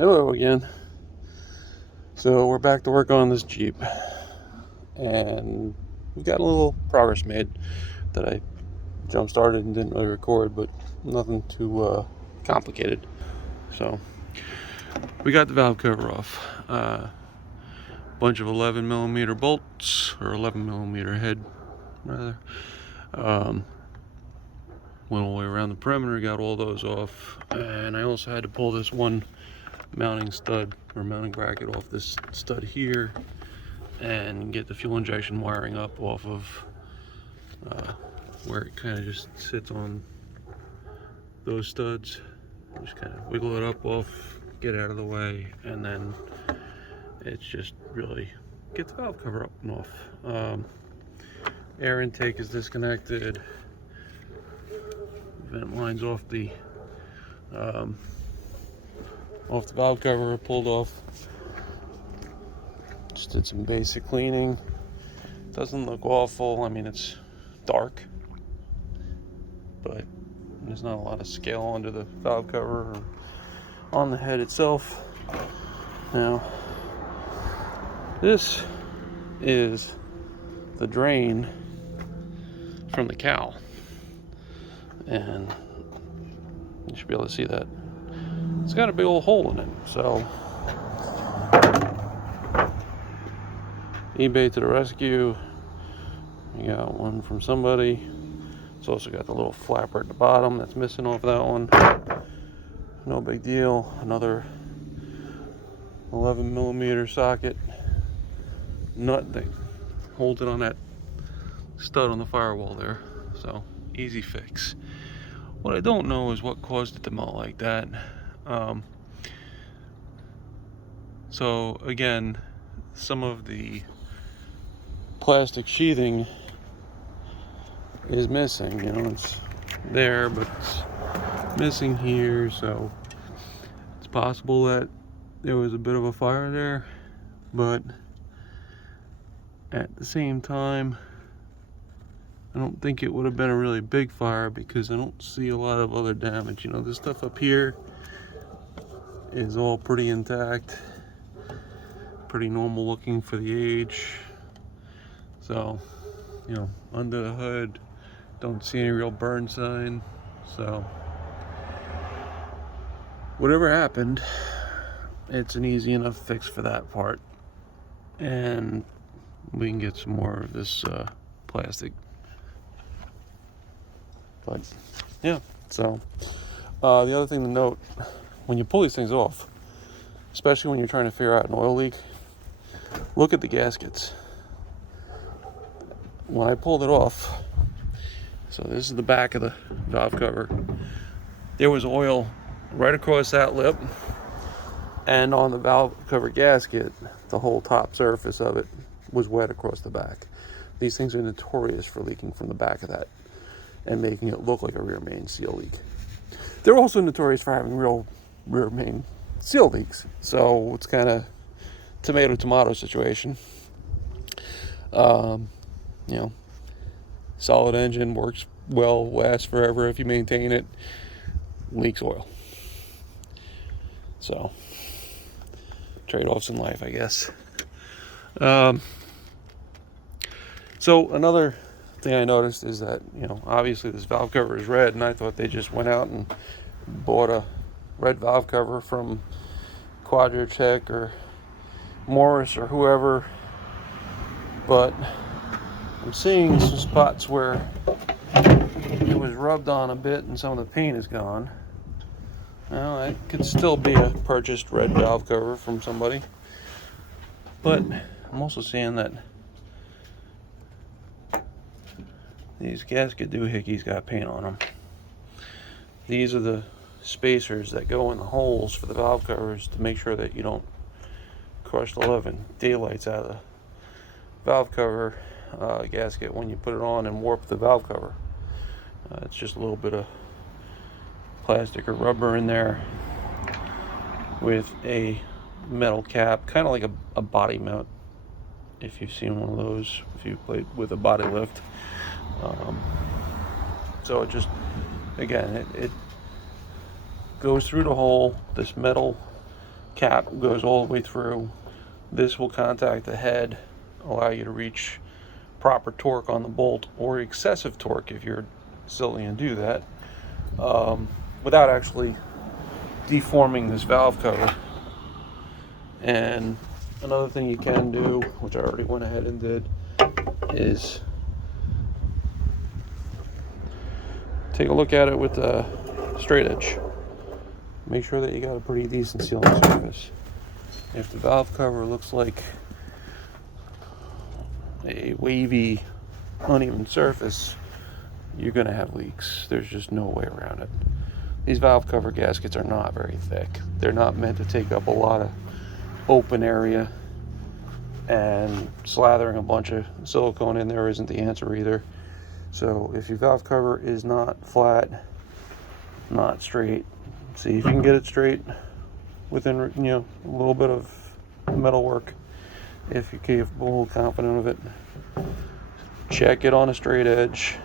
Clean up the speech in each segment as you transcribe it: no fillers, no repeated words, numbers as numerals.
Hello again. So we're back to work on this Jeep, and we got a little progress made that I jump started and didn't really record, but nothing too complicated. So we got the valve cover off. Bunch of 11 millimeter bolts, or 11 millimeter head rather. Went all the way around the perimeter, got all those off, and I also had to pull this one mounting stud or mounting bracket off this stud here and get the fuel injection wiring up off of where it kind of just sits on those studs. Just kind of wiggle it up off, get it out of the way, and then it's just really get the valve cover up and off. Air intake is disconnected, vent lines off the valve cover, pulled off. Just did some basic cleaning. Doesn't look awful. I mean, it's dark, but there's not a lot of scale under the valve cover or on the head itself. Now, this is the drain from the cowl, and you should be able to see that. It's got a big old hole in it, so eBay to the rescue. You got one from somebody. It's also got the little flapper at the bottom that's missing off that one. No big deal. Another 11 millimeter socket nut that holds it on that stud on the firewall there. So easy fix. What I don't know is what caused it to melt like that. So again, some of the plastic sheathing is missing. You know, it's there, but it's missing here. So it's possible that there was a bit of a fire there, but at the same time, I don't think it would have been a really big fire because I don't see a lot of other damage. You know, this stuff up here is all pretty intact, pretty normal looking for the age. So, you know, under the hood, don't see any real burn sign. So, whatever happened, it's an easy enough fix for that part. And we can get some more of this plastic. But yeah, so the other thing to note, when you pull these things off, especially when you're trying to figure out an oil leak, look at the gaskets. When I pulled it off, so this is the back of the valve cover, there was oil right across that lip, and on the valve cover gasket, the whole top surface of it was wet across the back. These things are notorious for leaking from the back of that and making it look like a rear main seal leak. They're also notorious for having real rear main seal leaks. So it's kind of tomato situation. You know, solid engine works well, lasts forever if you maintain it. Leaks oil. So trade-offs in life, I guess. So another thing I noticed is that, you know, obviously this valve cover is red, and I thought they just went out and bought a red valve cover from Quadratech or Morris or whoever, but I'm seeing some spots where it was rubbed on a bit and some of the paint is gone. Well, it could still be a purchased red valve cover from somebody, but I'm also seeing that these gasket doohickeys got paint on them. These are the spacers that go in the holes for the valve covers to make sure that you don't crush the living daylights out of the valve cover gasket when you put it on and warp the valve cover. It's just a little bit of plastic or rubber in there with a metal cap, kind of like a body mount, if you've seen one of those, if you've played with a body lift. So it just, again, it goes through the hole. This metal cap goes all the way through. This will contact the head, allow you to reach proper torque on the bolt, or excessive torque if you're silly and do that, without actually deforming this valve cover. And another thing you can do, which I already went ahead and did, is take a look at it with a straight edge. Make sure that you got a pretty decent sealing surface. If the valve cover looks like a wavy, uneven surface, you're going to have leaks. There's just no way around it. These valve cover gaskets are not very thick. They're not meant to take up a lot of open area, and slathering a bunch of silicone in there isn't the answer either. So if your valve cover is not flat, not straight, see if you can get it straight within, a little bit of metal work. If you're capable, confident of it, check it on a straight edge.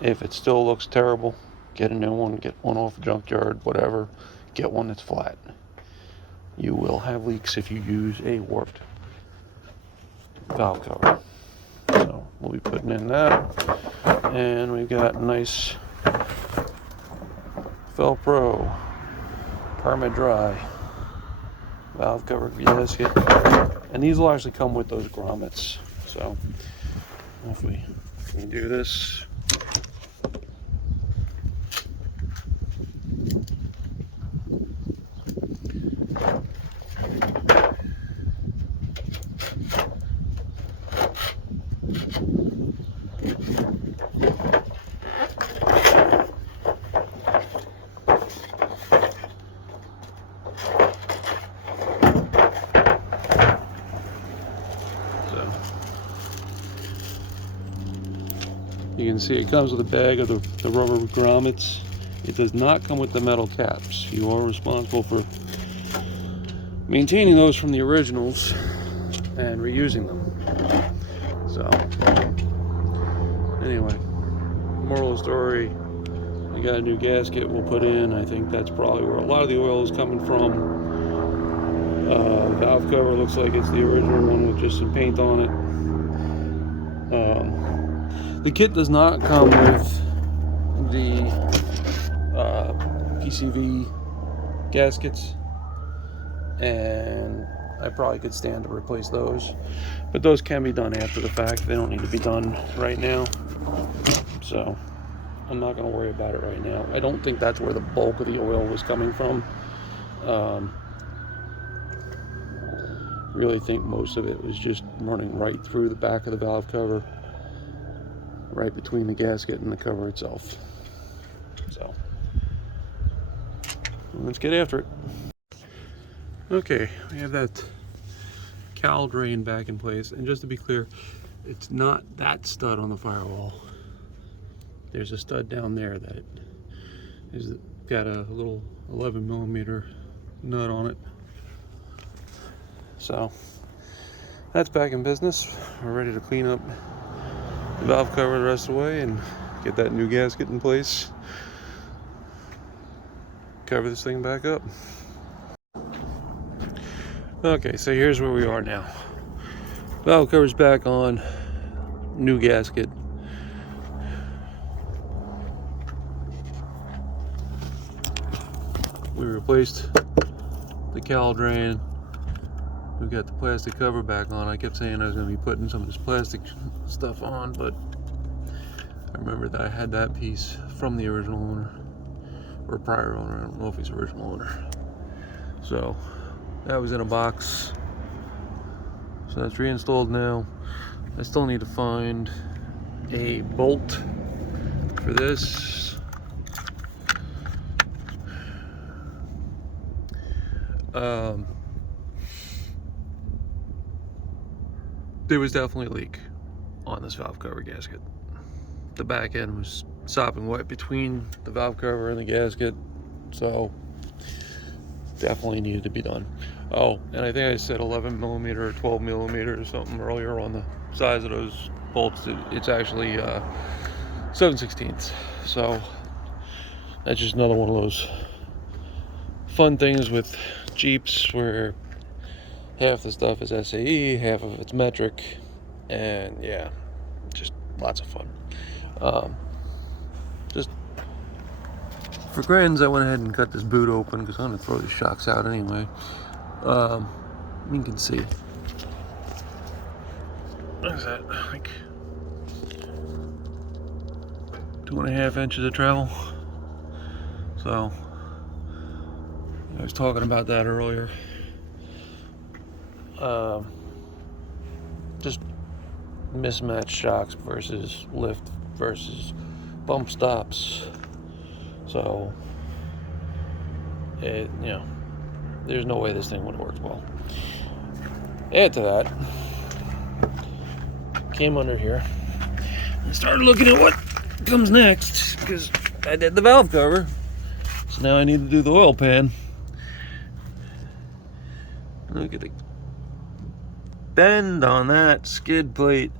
If it still looks terrible, get a new one, get one off a junkyard, whatever. Get one that's flat. You will have leaks if you use a warped valve cover. So we'll be putting in that, and we've got a nice Felpro Perma Dry valve cover gasket, and these will actually come with those grommets. So if we do this, you can see it comes with a bag of the rubber grommets. It does not come with the metal caps. You are responsible for maintaining those from the originals and reusing them. So anyway, moral of the story, we got a new gasket we'll put in. I think that's probably where a lot of the oil is coming from. Valve cover looks like it's the original one with just some paint on it. The kit does not come with the PCV gaskets, and I probably could stand to replace those, but those can be done after the fact. They don't need to be done right now, so I'm not going to worry about it right now. I don't think that's where the bulk of the oil was coming from. Really think most of it was just running right through the back of the valve cover, right between the gasket and the cover itself. So let's get after it. Okay, we have that cowl drain back in place, and just to be clear, it's not that stud on the firewall. There's a stud down there that is got a little 11mm nut on it. So that's back in business. We're ready to clean up the valve cover the rest of the way and get that new gasket in place. Cover this thing back up. Okay, so here's where we are now. Valve cover's back on, new gasket. We replaced the cowl drain. We've got the plastic cover back on. I kept saying I was going to be putting some of this plastic stuff on, but I remember that I had that piece from the original owner, or prior owner. I don't know if he's the original owner. So that was in a box. So that's reinstalled now. I still need to find a bolt for this. There was definitely a leak on this valve cover gasket. The back end was sopping wet between the valve cover and the gasket, so definitely needed to be done. Oh, and I think I said 11mm or 12mm or something earlier on the size of those bolts. It's actually 7/16. So that's just another one of those fun things with Jeeps where half the stuff is SAE, half of it's metric, and yeah, just lots of fun. Just for grins, I went ahead and cut this boot open because I'm going to throw these shocks out anyway. You can see. What is that? Like 2.5 inches of travel. So I was talking about that earlier. Just mismatched shocks versus lift versus bump stops. So there's no way this thing would have worked well. Add to that, came under here and started looking at what comes next because I did the valve cover. So now I need to do the oil pan. Look at the bend on that skid plate.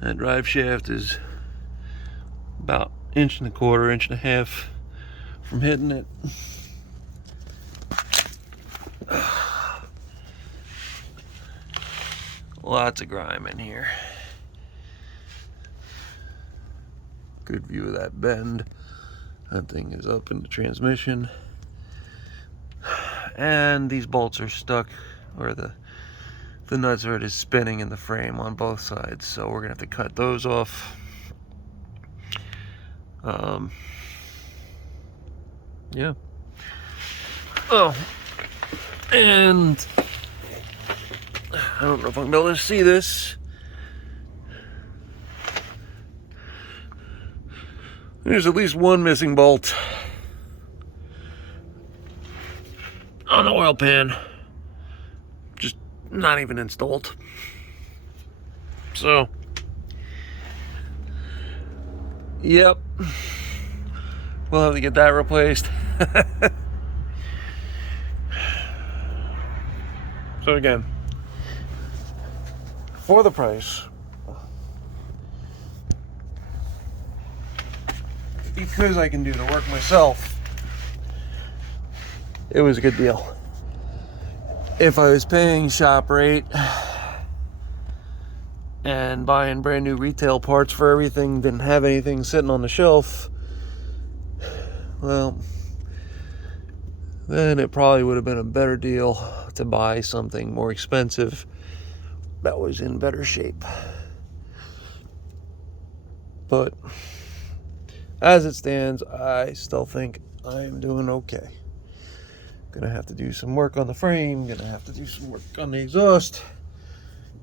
That drive shaft is about 1.25 inches, 1.5 from hitting it. Lots of grime in here. Good view of that bend. That thing is up in the transmission. And these bolts are stuck, or the nuts are just spinning in the frame on both sides. So we're gonna have to cut those off. Yeah. Oh, and I don't know if I'm able to see this. There's at least one missing bolt on the oil pan. Just not even installed. So, yep. We'll have to get that replaced. So again, for the price, because I can do the work myself, it was a good deal. If I was paying shop rate and buying brand new retail parts for everything, didn't have anything sitting on the shelf, well, then it probably would have been a better deal to buy something more expensive that was in better shape. But as it stands, I still think I'm doing okay. Gonna have to do some work on the frame, gonna have to do some work on the exhaust.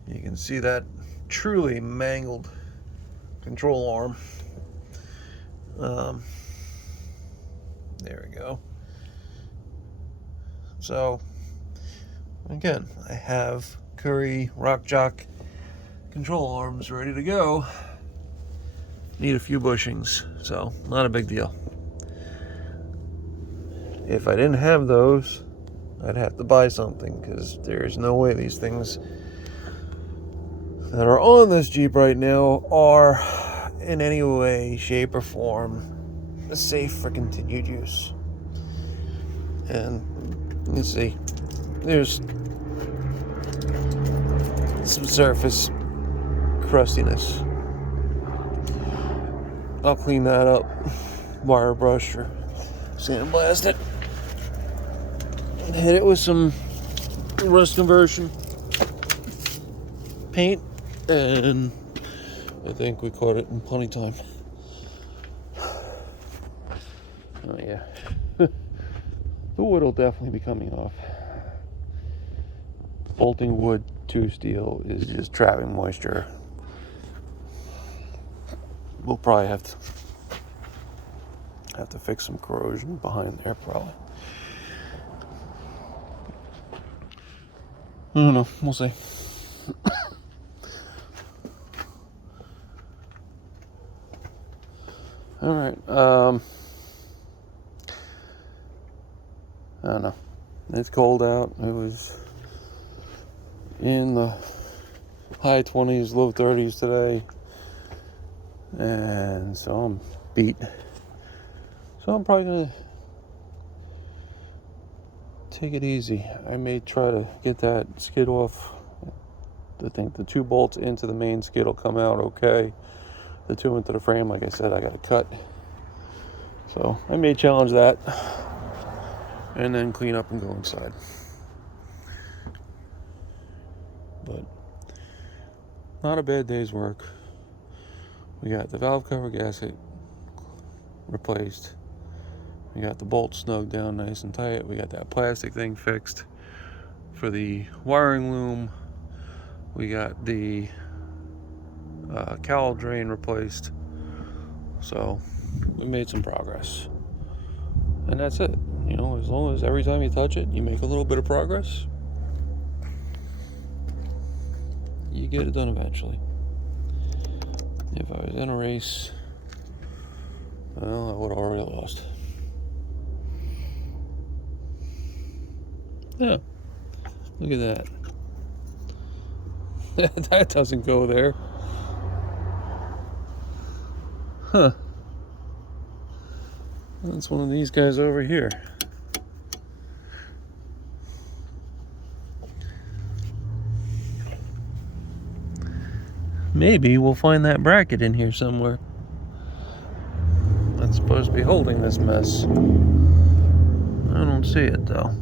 You can see that truly mangled control arm. There we go. So again, I have Curry Rock Jock control arms ready to go. Need a few bushings, so not a big deal. If I didn't have those, I'd have to buy something, because there's no way these things that are on this Jeep right now are in any way, shape, or form safe for continued use. And let's see, there's some surface crustiness. I'll clean that up, wire brush or sandblast it, hit it with some rust conversion paint, and I think we caught it in plenty time. Oh yeah, the wood will definitely be coming off. Bolting wood to steel is just trapping moisture. We'll probably have to fix some corrosion behind there, probably. I don't know, we'll see. All right, I don't know. It's cold out. It was in the high 20s, low 30s today. And so I'm beat. So I'm probably gonna take it easy. I may try to get that skid off. I think the 2 bolts into the main skid will come out okay. The 2 into the frame, like I said, I got to cut. So I may challenge that and then clean up and go inside. But not a bad day's work. We got the valve cover gasket replaced. We got the bolts snugged down nice and tight. We got that plastic thing fixed for the wiring loom. We got the cowl drain replaced. So we made some progress. And that's it. You know, as long as every time you touch it, you make a little bit of progress, you get it done eventually. If I was in a race, well, I would have already lost. Yeah, look at that. That doesn't go there. Huh. That's one of these guys over here. Maybe we'll find that bracket in here somewhere. That's supposed to be holding this mess. I don't see it though.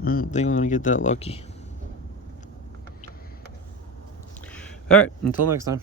I don't think I'm gonna get that lucky. Alright, until next time.